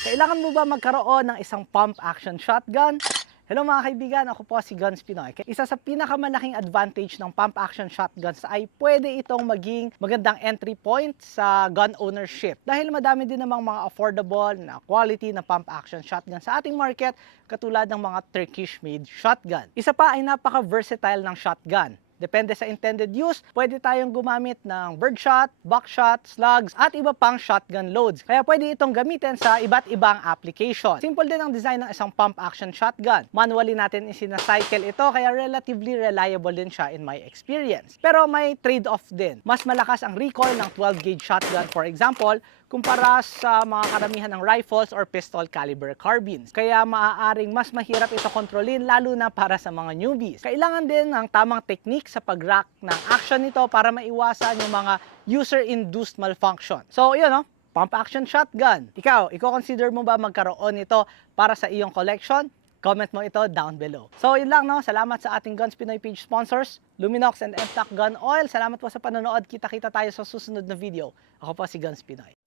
Kailangan mo ba magkaroon ng isang pump-action shotgun? Hello mga kaibigan, ako po si Guns Pinoy. Isa sa pinakamalaking advantage ng pump-action shotguns ay pwede itong maging magandang entry point sa gun ownership. Dahil madami din namang mga affordable na quality na pump-action shotgun sa ating market katulad ng mga Turkish-made shotgun. Isa pa ay napaka-versatile ng shotgun. Depende sa intended use, pwede tayong gumamit ng birdshot, buckshot, slugs, at iba pang shotgun loads. Kaya pwede itong gamitin sa iba't ibang application. Simple din ang design ng isang pump-action shotgun. Manually natin isinacycle ito, kaya relatively reliable din siya in my experience. Pero may trade-off din. Mas malakas ang recoil ng 12-gauge shotgun, for example, kumpara sa mga karamihan ng rifles or pistol caliber carbines. Kaya maaaring mas mahirap ito kontrolin lalo na para sa mga newbies. Kailangan din ng tamang technique sa pag-rack ng action nito para maiwasan yung mga user-induced malfunction. So, yun, no? Pump-action shotgun. Ikaw, i-consider mo ba magkaroon nito para sa iyong collection? Comment mo ito down below. So, yun lang, no? Salamat sa ating Guns Pinoy page sponsors, Luminox and MTAC Gun Oil. Salamat po sa panonood. Kita-kita tayo sa susunod na video. Ako po si Guns Pinoy.